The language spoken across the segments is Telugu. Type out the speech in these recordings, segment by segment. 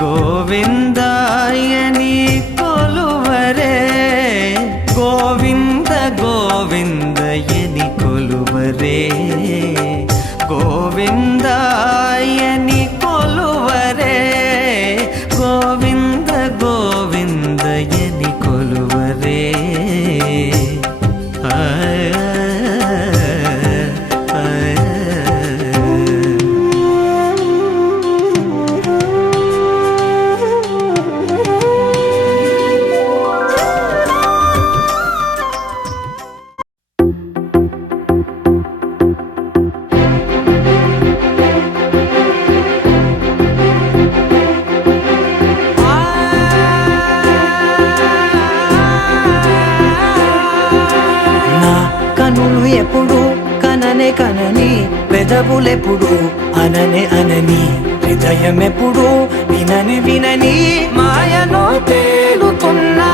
గోవిందాయని కొలువరే గోవింద గోవిందయని కొలువరే గోవిందాయని కొలువరే గోవింద గోవిందయని కొలువరే కనులు ఎప్పుడు కననే కనని పెదవులెప్పుడు అననే అనని హృదయం ఎప్పుడు వినని వినని మాయలో తేలుతున్నా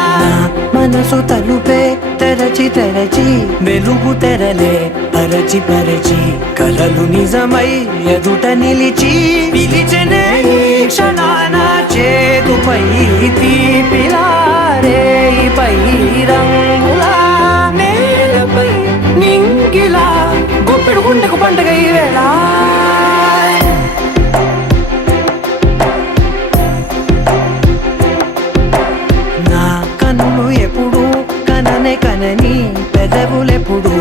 మనసు తలుపే తెరచి తెరచి వెలుగు తెరలే పరచి పరచి కలలు నిజమై ఎదుట నిలిచి పిలిచనే ఈ క్షణాన చేతుపై తీపిలారే పై రంగులా నేలపై నింగిలా గుప్పెడు గుండెకు పండగ ఈ వేళ నా కన్నులు ఎప్పుడు కననే కనని పెదవులెప్పుడు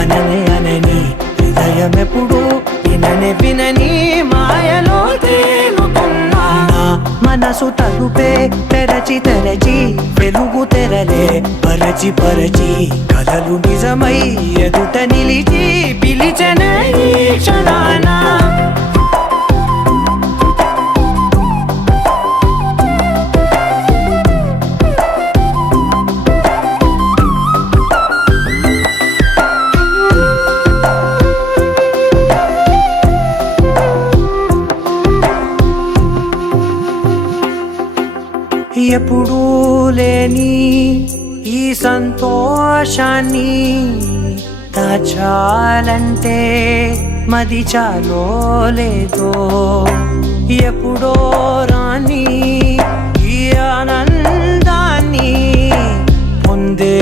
అననే అనని హృదయం ఎప్పుడు విననే వినని మాయలో తేలుతున్నా నా మనసు తలుపే తెరచి తెరచి వెలుగు తెరలే పరచి పరచి కలలు నిజమై ఎదుట నిలిచి పిలిచనే ఈ క్షణాన ఎప్పుడూ లేని ఈ సంతోషాన్ని దాచాలంటే మది చాలో లేదో ఎప్పుడో రాని ఈ ఆనందాన్ని పొందే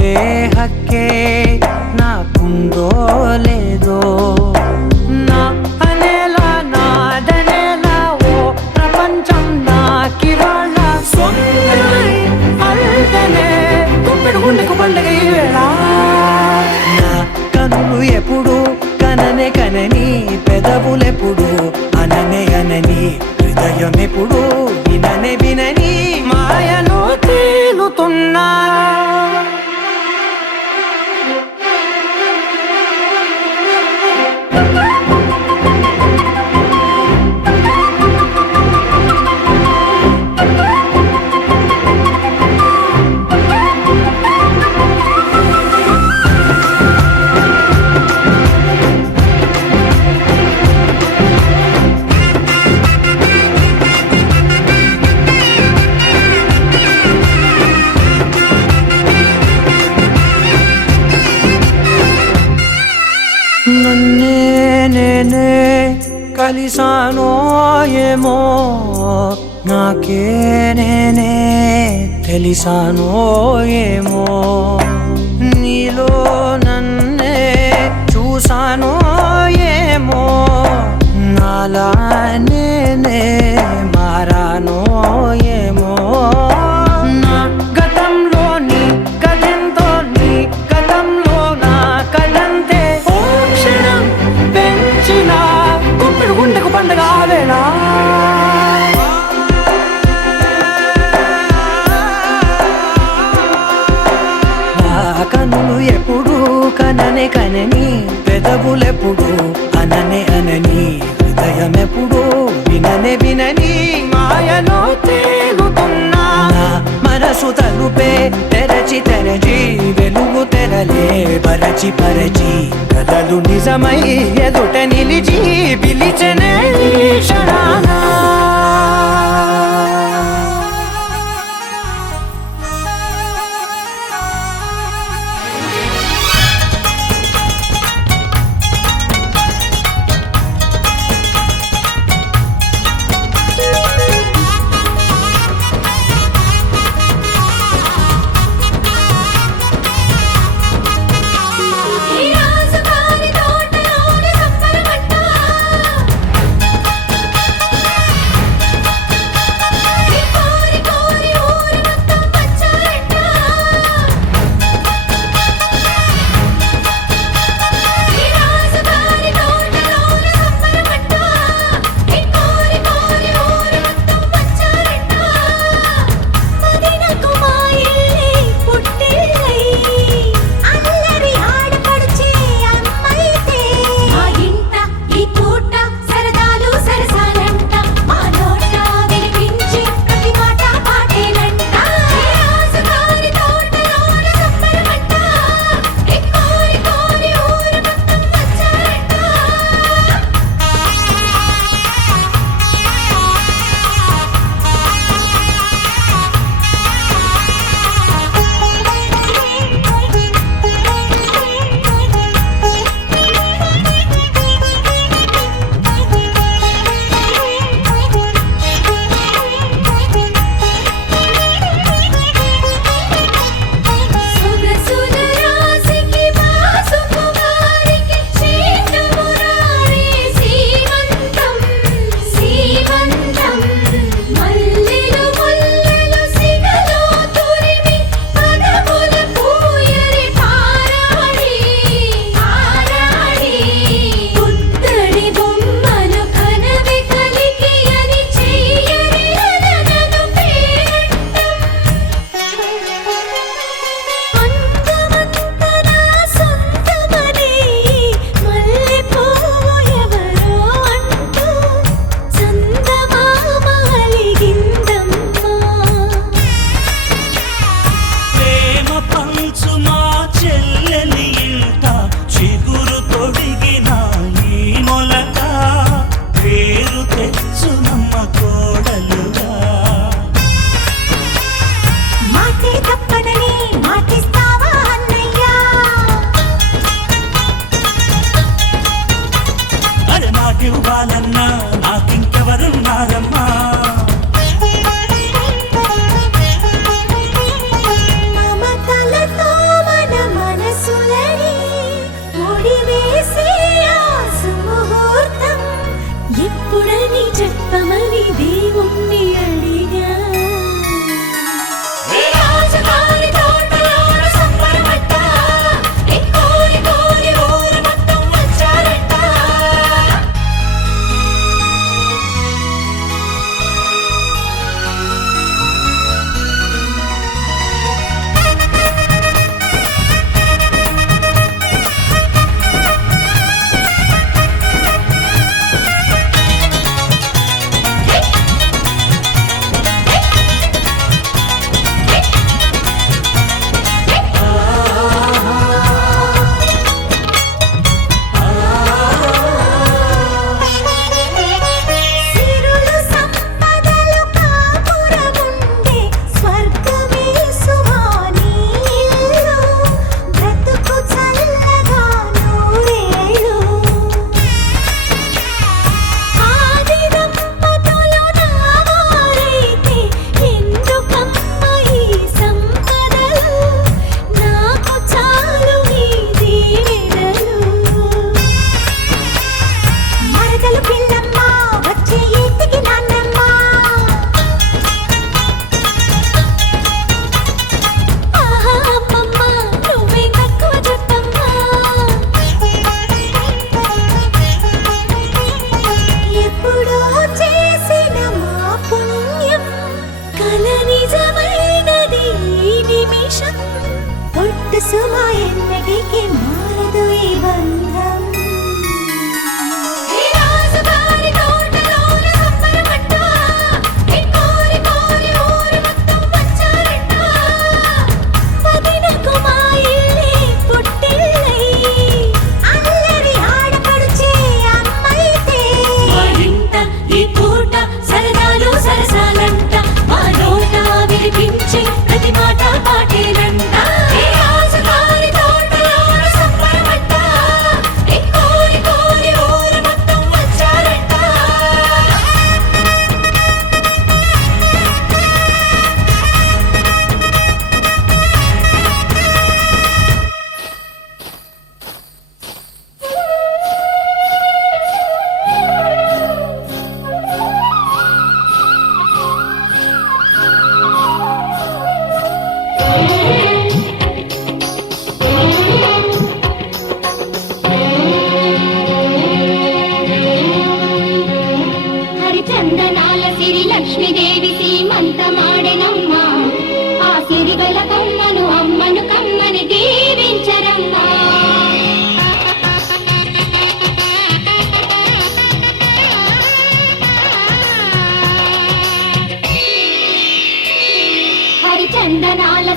హక్కే నాకుందో లేదో నా అనేలా నాదనేలా ఓ ప్రపంచం నాకివాళ సొంతమై అల్దనే గుప్పెడు గుండెకు పండగ ఈ వేళ నా కనులు ఎప్పుడు కననే కనని పెదవులెప్పుడు అననే అనని హృదయం ఎప్పుడు విననే వినని మాయలో తేలుతున్నా నన్నే నేనే కలిసానో ఏమో నాకే నేనే తెలిసానో ఏమో నీలో నన్నే చూసానో ఏమో నాలా నేనే మారానో ఏమో నా గతంలోని కథంతో నీ గతంలో నా కథంతే ఓ క్షణం పెంచిన గుప్పెడు గుండెకు పండగ ఆ వేళ నా కనులు ఎప్పుడు కననే కనని పెదవులెప్పుడు అననే అనని హృదయం ఎప్పుడు విననే వినని మాయలో తేలుతున్నా నా మనసు తలుపే తెరచి తెరచి వెలుగు తెరలే పరచి పరచి కలలు నిజమై ఎదుట నిలిచి పిలిచనే ఈ క్షణాన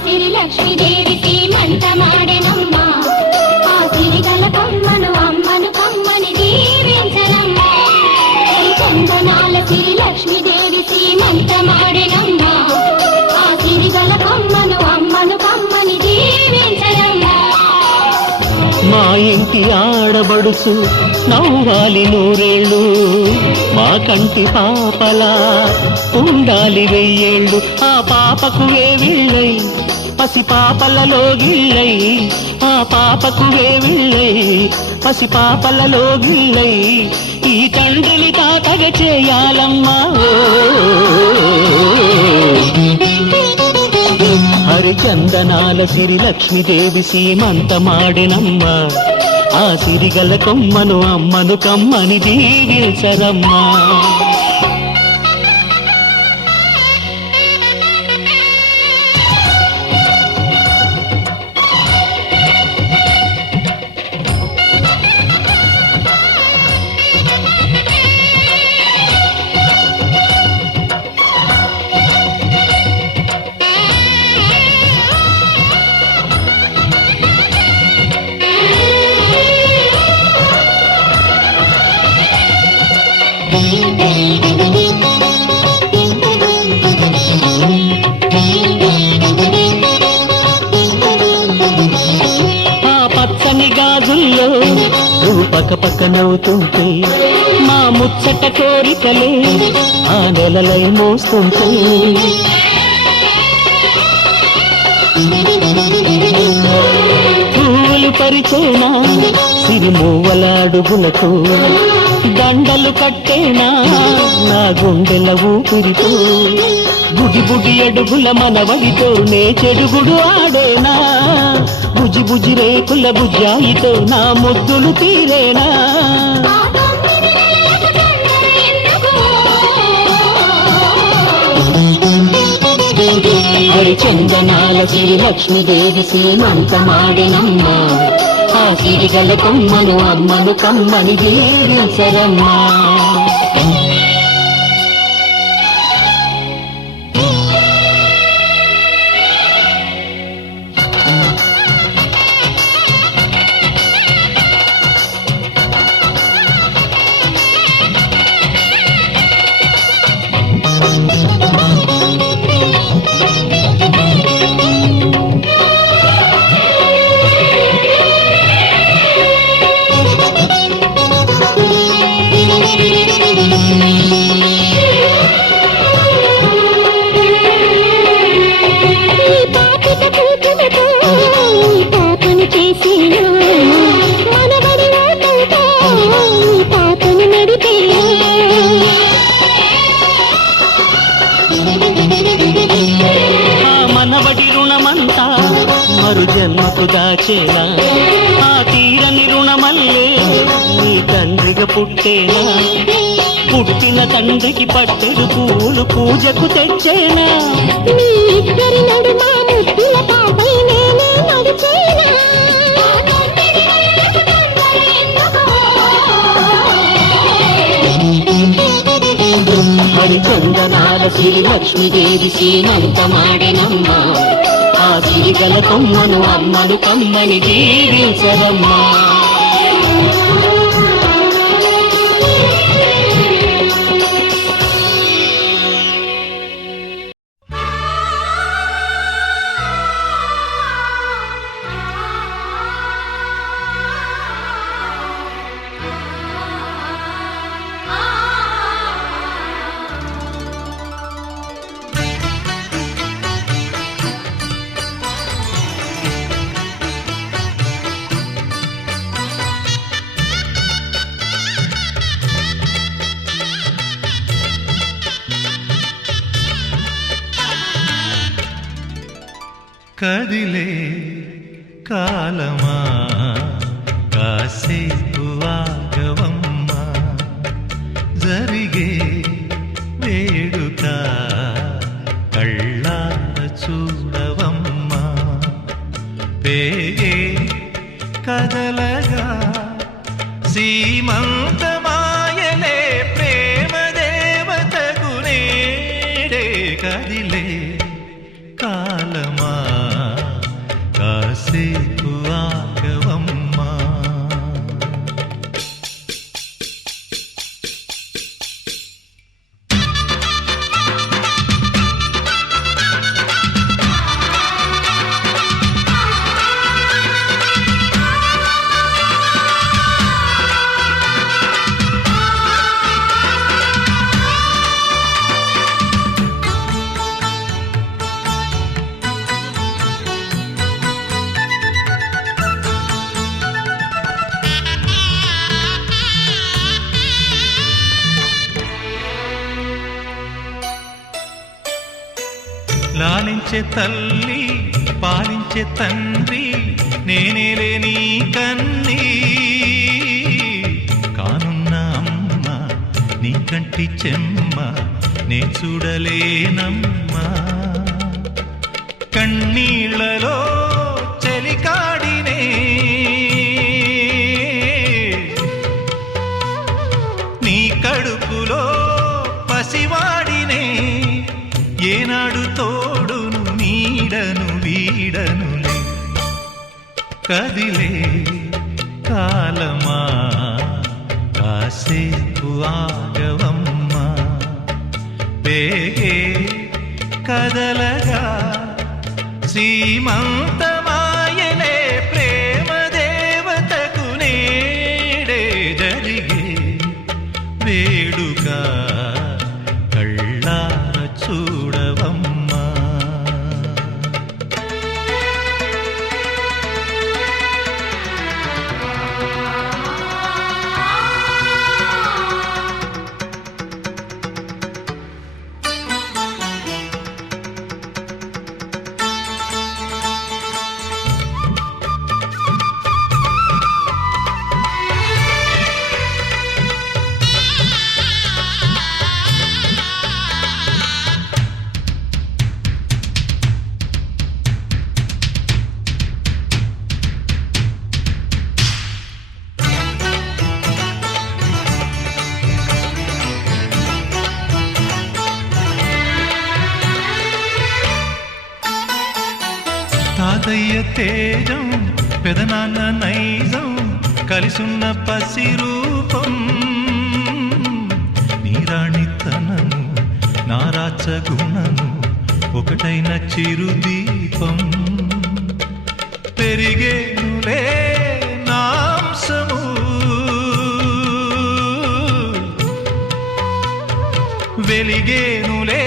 సిరి లక్ష్మీదేవి సీమంత మాడెనమ్మ ఆ సిరిగల కొమ్మను అమ్మను కమ్మని దీవించనమ్మ చందనాల సిరి లక్ష్మీదేవి సీమంత మాడెనమ్మ ఆ సిరిగల కొమ్మను అమ్మను కమ్మని దీవించనమ్మ మా ఇంటి ఆడబడుచు నవ్వాలి నూరేళ్ళు మా కంటి పాపలా ఉండాలి వెయ్యేళ్ళు ఆ పాపకు వేవిళ్ళై పసి పాపలలో గిళ్ళై ఆ పాపకు వేవిళ్ళై పసి పాపలలో గిళ్ళై ఈ తండ్రిని తాతగ చేయాలమ్మా హరిచందనాల సిరి లక్ష్మీదేవి సీమంత మాడినమ్మ ఆ సిరిగల కొమ్మను అమ్మను కమ్మని దీవించరమ్మా గాజుల్లో నువ్వు పక్క పక్క నవ్వుతుంటే మా ముచ్చట కోరికలే ఆ నెలలై మోస్తుంటే పూలు పరిచేనా సిరిమూవల అడుగులకు దండలు కట్టేనా నా గుండెల ఊపిరితో బుడి బుడి అడుగుల మనవడితో నే చెడుగుడు ఆడేనా బుజి బుజి రేకుల బుజ్జాయితో నా ముద్దులు తీరేనా హరిచందనాల సిరి లక్ష్మీదేవి సీమంత మాడినమ్మ ఆ సిరిగల కొమ్మను అమ్మను కమ్మని దీవించరమ్మా మనవడి రుణమంతా మరు జన్మకు దాచేనా ఆ తీరని రుణమల్లే నీ తండ్రిగా పుట్టేనా పుట్టిన తండ్రికి పట్టెడు పూలు పూజకు తెచ్చేనా హరిచందనాల సిరి లక్ష్మీదేవి సీమంత మాడినమ్మ ఆ సిరిగల కొమ్మను అమ్మను కమ్మని దీవించరమ్మా కదిలే కాలమా కాసేపు ఆగవమ్మా జరిగే వేడుక కళ్ళార చూడవమ్మా పేగే కదలగా సీమంతమాయలే ప్రేమ దేవతకు నేడే కదిలే కాలమా కాసేపు ఆగవమ్మా. లాలించే తల్లి పాలించే తండ్రి నేనేలే నీ కన్నీ. కానున్న అమ్మ నీ కంటి చెమ్మ నే చూడలేనమ్మా. కన్నీళ్లలో చెలికాడినే నీ కడుపులో పసివాడినే. ఏనాడు తోడును నీడను వీడనులే. కదిలే కాలమా కాసేపు ఆగవమ్మా. వేగే కదలగా శ్రీమంతమాయలే ప్రేమ దేవతకు నేడే జరిగే వేడుక కళ్ళార చూడవమ్మా. తాతయ్య తేజం పెదనాన్న నైజం కలిసున్న పసి రూపం. నీరాణితనము నారాచ గుణము ఒకటైన చిరుదీపం. పెరిగేనులే నాంసము వెలిగేనులే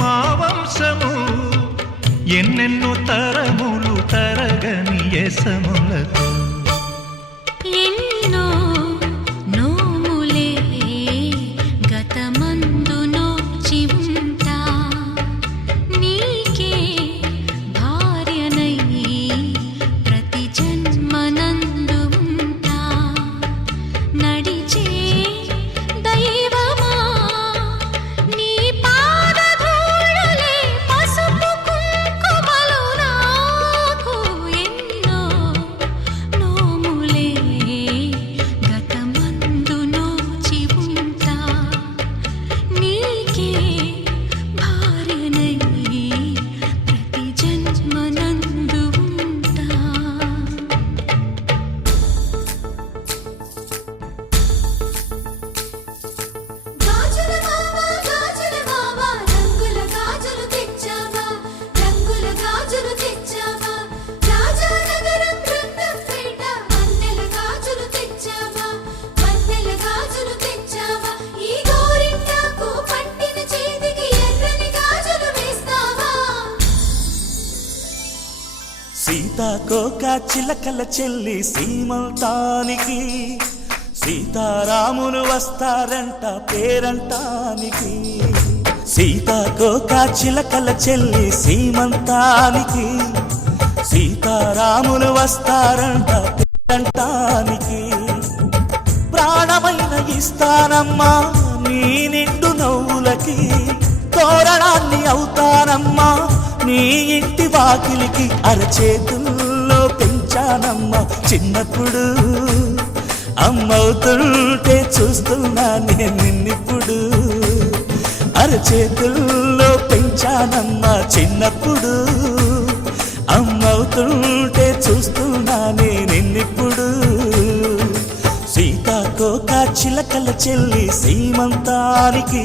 మా వంశము. ఎన్నెన్నో తరములు తరగని యసములతో ఎన్నో నోములే గతమందు నోచి ఉంటా. నీకే భార్యనై ప్రతి జన్మనందు ఉంటా. నడిచే దైవమా నీ పాదధూళులే పసుపు కుంకుమలు నాకు. ఎన్నో నోములే గతమందు నోచి ఉంటా. నీకే భార్యనై ప్రతి జన్మనందు ఉంటా. గాజుల మావా రంగుల గాజులు తెచ్చావా. రంగుల గాజులు తెచ్చావా. రాజానగరం బృందంపేట వన్నెల గాజులు తెచ్చావా. వన్నెల గాజులు తెచ్చావా. ఈ గోరింటాకు పట్టిన చేతికి ఎర్రని గాజులు వేస్తావా. సీతాకోక చిలకల చెల్లి సీమంతానికి. సీతారాములు వస్తారంట పేరంటానికి. సీతాకోక చిలకల చెల్లి సీమంతానికి. సీతారాములు వస్తారంట పేరంటానికి. ప్రాణమైన ఇస్తానమ్మా నీ నిండు నవ్వులకి. తోరణాన్ని అవుతానమ్మా నీ ఇంటి వాకిలికి. అరచేతుల్లో పెంచానమ్మా చిన్నప్పుడు. అమ్మవుతుంటే చూస్తున్నా నేను నిన్నిప్పుడు. అరచేతుల్లో పెంచానమ్మా చిన్నప్పుడు. అమ్మవుతుంటే చిలకల చెల్లి సీమంతానికి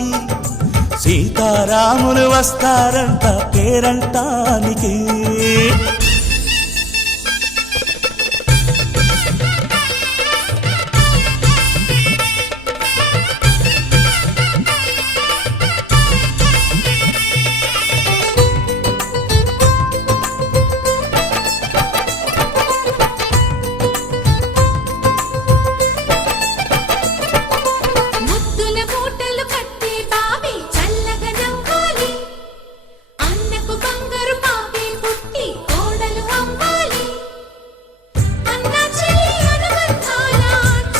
సీతారాములు వస్తారంట పేరంటానికి. ముద్దుల మూటలు కట్టి బావి చల్లగా నవ్వాలి. అన్నకు బంగారు పాపి పుట్టి కోడలు అవ్వాలి. అన్న చెల్లి అనుబంధాల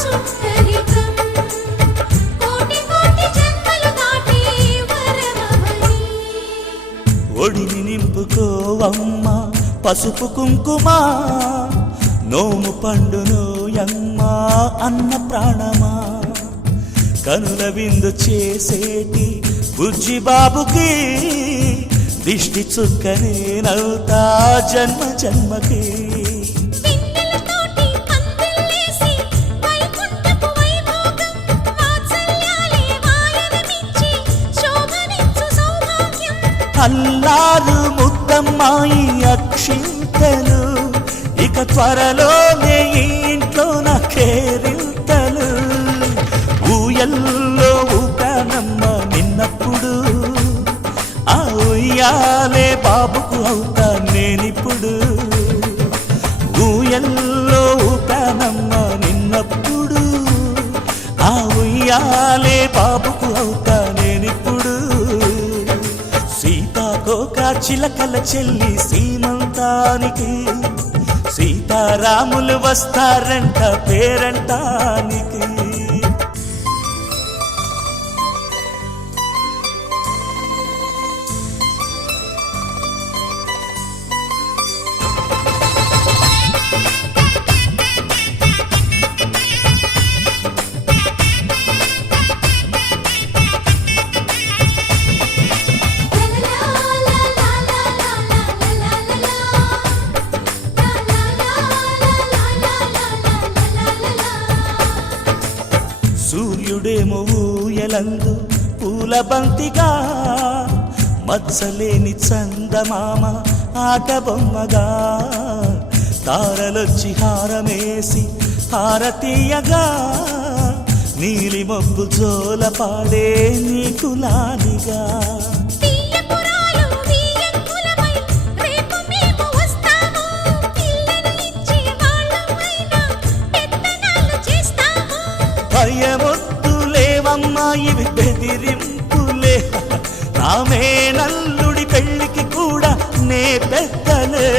చుట్టరికం కోటి కోటి జన్మలు దాటి వరమవని. ఒడిని నింపుకోవమ్మ పసుపు కుంకుమ నోము పండునోయమ్మ అన్న ప్రాణమా. కనుల విందు చేసేటి బుజ్జి బాబుకి దిష్టి చుక్కనేనవుతా జన్మ జన్మకి. పిన్నెలతోటి పందిళ్ళేసి వైకుంఠపు వైభోగం వాత్సల్యాలే వాయనమిచ్చి శోభనిచ్చు సౌభాగ్యం. అల్లారు ముద్దమ్మాయి అక్షింతలు ఇక త్వరలోనే ఈ ఇంట్లో నా కేరింతలు. ఊయల్లో ఊపానమ్మ నిన్నప్పుడు ఆ ఉయ్యాలే బాబుకు అవుతా నేనిప్పుడు. ఊయల్లో ఊపానమ్మ నిన్నప్పుడు ఆ ఉయ్యాలే బాబుకు అవుతా నేనిప్పుడు. సీతాకోక చిలకల చెల్లి సీమంతానికి సీతారాములు వస్తారంట పేరంటానికి. సూర్యుడేమో ఊయలందు పూల బంతిగా మత్సలేని చందమామ ఆట బొమ్మగా. తారలొచ్చి హారమేసి హారతీయగా నీలి మబ్బు జోల పాడే నీకులానిగా. తీయపురాలు తీయంకులమై రేపు మేము వస్తాము. ఇళ్ళను ఇచ్చే వాళ్ళమైనా పెత్తనాలు చేస్తాము. భయమొద్దులేవమ్మా ఇవి బెదిరింపులే. నామే నల్లుడి పెళ్ళికి కూడా నే పెద్దలే.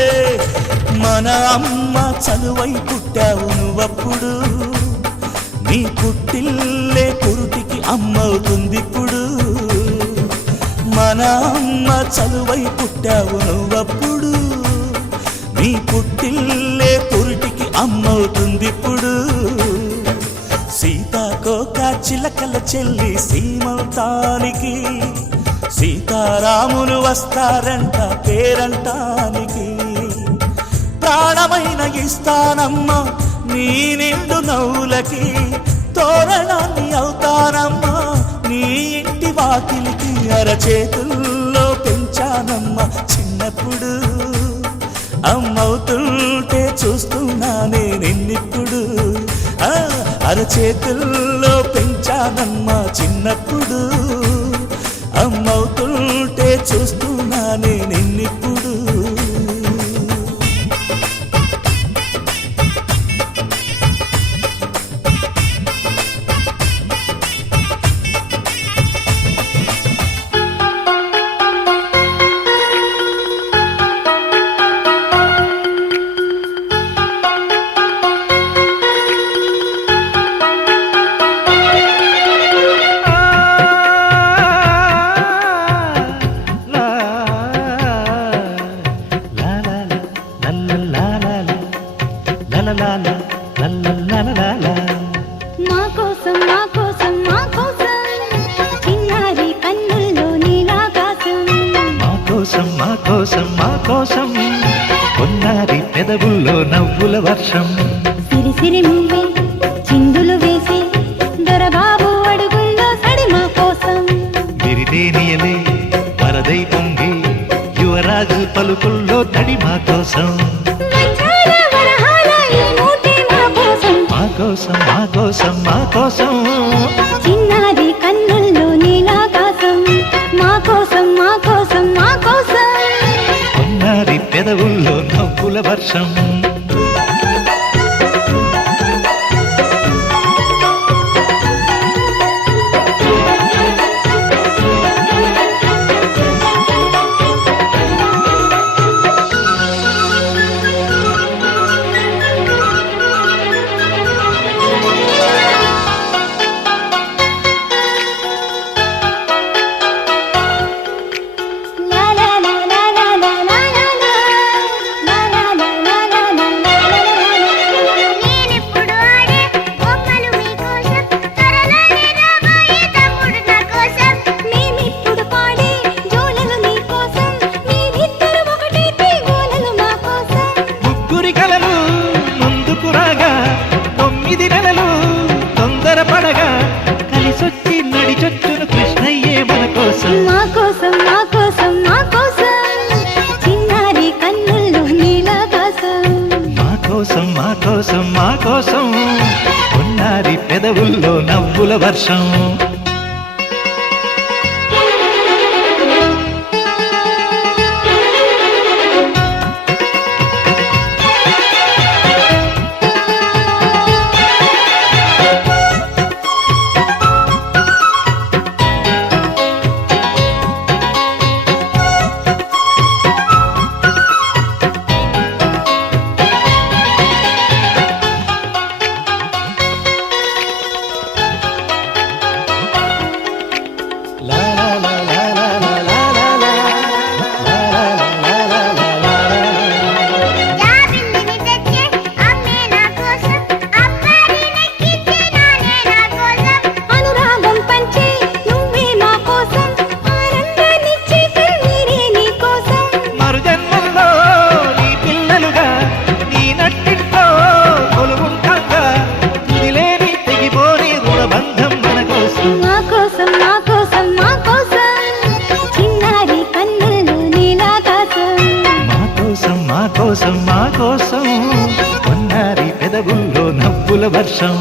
మన అమ్మ చలువై పుట్టావు నువ్వప్పుడు నీ పుట్టిల్లే పురుటికి అమ్మవుతుందిప్పుడు. మన అమ్మ చలువై పుట్టావు నువ్వప్పుడు నీ పుట్టిల్లే పురుటికి అమ్మవుతుందిప్పుడు. సీతాకోక చిలకల చెల్లి సీమంతానికి సీతారాములు వస్తారంట పేరంటానికి. ప్రాణమైన ఇస్తానమ్మా నీ నిండు నవ్వులకి తోరణాన్ని అవుతానమ్మా నీ ఇంటి వాకిలికి. అరచేతుల్లో పెంచానమ్మా చిన్నప్పుడు అమ్మవుతుంటే చూస్తున్నానే నిన్నిప్పుడు. అరచేతుల్లో పెంచానమ్మా చిన్నప్పుడు అమ్మవుతుంటే చూస్తున్నానే నిన్నిప్పుడు. మా కోసం మా కోసం మా కోసం చిన్నారి కన్నుల్లో నీలాకాశం. మా కోసం మా కోసం మా కోసం కొన్నారి పెదవుల్లో నవ్వుల వర్షం. సిరి సిరి మువ్వే చిందులు వేసి దొరబాబు విరితేనియలే వరదై పొంగే యువరాజు పలుకుల్లో తడి మా కోసం వజ్రాల వరహాల ఈ మూటే మా కోసం మా కోసం మా కోసం మా కోసం చిన్నారి కన్నుల్లో నీలాకాశం మా కోసం మా కోసం మా కోసం కొన్నారి పెదవుల్లో నవ్వుల వర్షం లా లా లా లా లా లా లా లా లా లా లా లా లా లా నేనెప్పుడు ఆడే బొమ్మలు మీకోసం త్వరలోనే రాబోయే తమ్ముడు నా కోసం మేమిప్పుడు పాడే జోలలు నీకోసం మీరిద్దరు ఒకటైతే గోలలు మా కోసం ముగ్గురి కలలు ముందుకు రాగా 9 నెలలు తొందరపడగా కలిసొచ్చి నడిచొచ్చును కృష్ణయ్యే మన కోసం మా కోసం మా కోసం మా కోసం చిన్నారి కన్నుల్లో నీలాకాశం మా కోసం మా కోసం మా కోసం కొన్నారి పెదవుల్లో నవ్వుల వర్షం జాబిల్లిని తెచ్చే అమ్మే నా కోసం అబ్బాయి నెక్కించే నానే నా కోసం అనురాగం పంచే నువ్వే మా కోసం ఆనందాన్నిచ్చే కన్నీరే నీ కోసం మరు జన్మల్లో నీ పిల్లలుగా నీ నట్టింట్లో కొలువుంటాగా తుదిలేని తెగిపోని రుణబంధం మన కోసం మా కోసం మా కోసం మా కోసం చిన్నారి కన్నుల్లో నీలాకాశం మా కోసం మా కోసం మా కోసం కొన్నారి పెదవుల్లో నవ్వుల వర్షం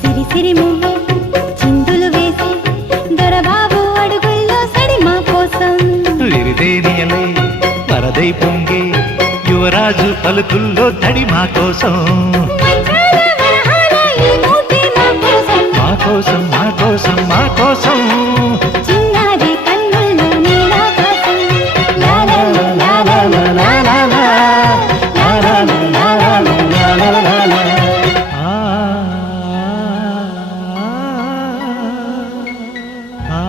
సిరి సిరి మువ్వు చిందులు వేసి దొరబాబు అడుగుల్లో సడి మా కోసం విరితేనియలే వరదై పొంగే యువరాజు పలుకుల్లో తడి మా కోసం వజ్రాల వరహాల ఈ మూటే మా కోసం మా కోసం మా కోసం మా కోసం చిన్నారి కన్నుల్లో నీలాకాశం లా లా లా లా లా లా లా లా లా లా లా లా లా లా లా లా. ఆ ఆ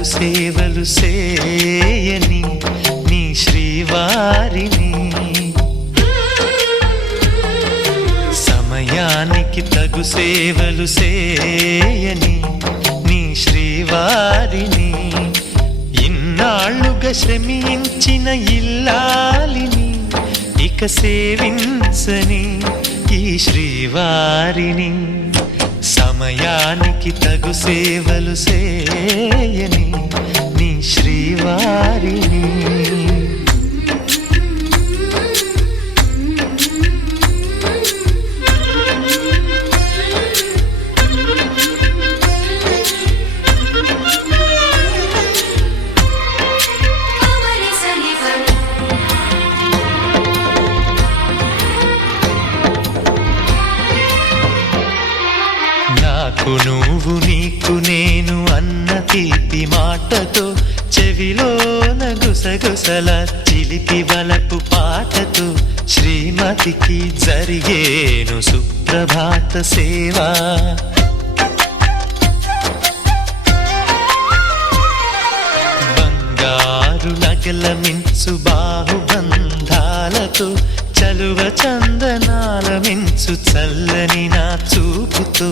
తగు సేవలు సేయని నీ శ్రీవారిని, సమయానికి తగు సేవలు సేయని నీ శ్రీవారిని, ఇన్నాళ్ళుగా శ్రమించిన ఇల్లాలిని ఇక సేవించని ఈ శ్రీవారిని, సమయానికి తగు సేవలు సేయని నీ శ్రీవారిని. నాకు నువ్వు నీకు నేను అన్న తీపి మాటతో, చెవిలోన గుసగుసల చిలిపి వలపు పాటతో, శ్రీమతికి జరిగేను సుప్రభాత సేవా. బంగారు నగల మించు బాహుబంధాలతో, చలువ చందనాల మించు చల్లని నా చూపుతో,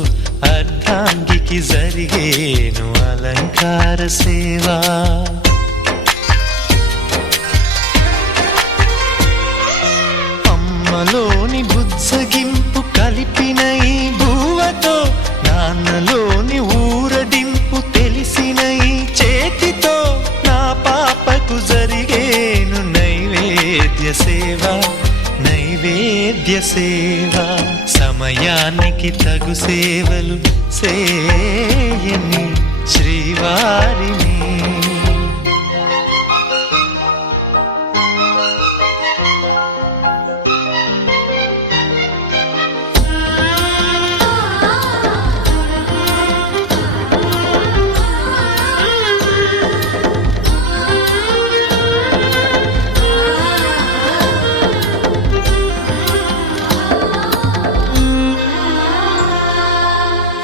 అర్ధాంగికి జరిగేను అలంకార సేవా. అమ్మలోని బుజ్జగింపు కలిపిన ఈ భూవతో, నాన్నలోని ఊరడింపు తెలిసిన ఈ చేతితో, నా పాపకు జరిగేను నైవేద్య సేవ, నైవేద్య సేవ. సమయానికి తగు సేవలు సేయని శ్రీవారిని.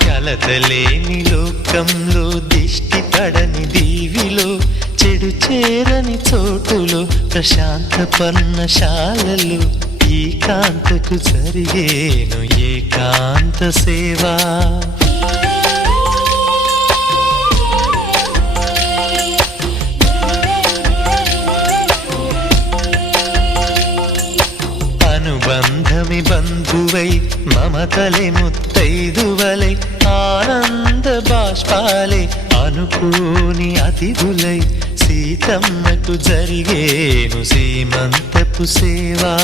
కలతలేని లోకంలో, దిష్టి పడని దీవిలో, చెడు చేరని చోటులో, ప్రశాంత పర్ణశాలలో, ఈ కాంతకు జరిగేను ఏకాంత సేవా. అనుబంధమి బంధువై, మమతలే ముత్తైదువలై, ఆనంద బాష్పాలే అనుకోని అతిథులై, సీతమ్మకు జరిగేను సీమంతపు సేవా.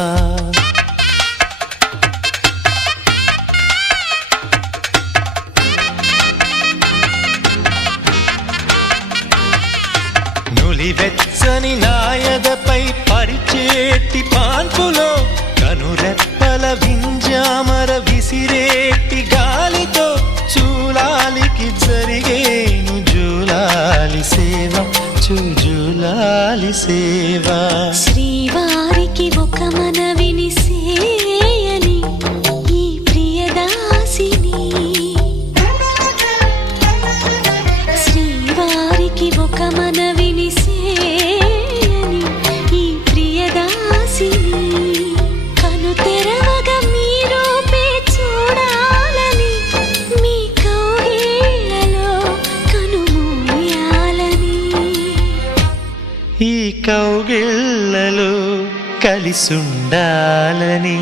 నులివెచ్చని నాయదపై పరిచేటి పాన్పులో, కనురెప్పల వింజామర విసిరేటి గాలితో, చూలాలికి జరిగేను జూలాలి సేవ, జూలాలి సేవ. శ్రీవారికి ఒక మనవిని సేయని ఈ ప్రియదాసిని, శ్రీవారికి ఒక మనవిని సేయని ఈ ప్రియదాసిని, కను తెరవగా మీరు చూడాలని, మీ కౌగిళ్ళలో కనుమూయాలని, ఈ కౌగిళ్ళలో కలిసుండాలని.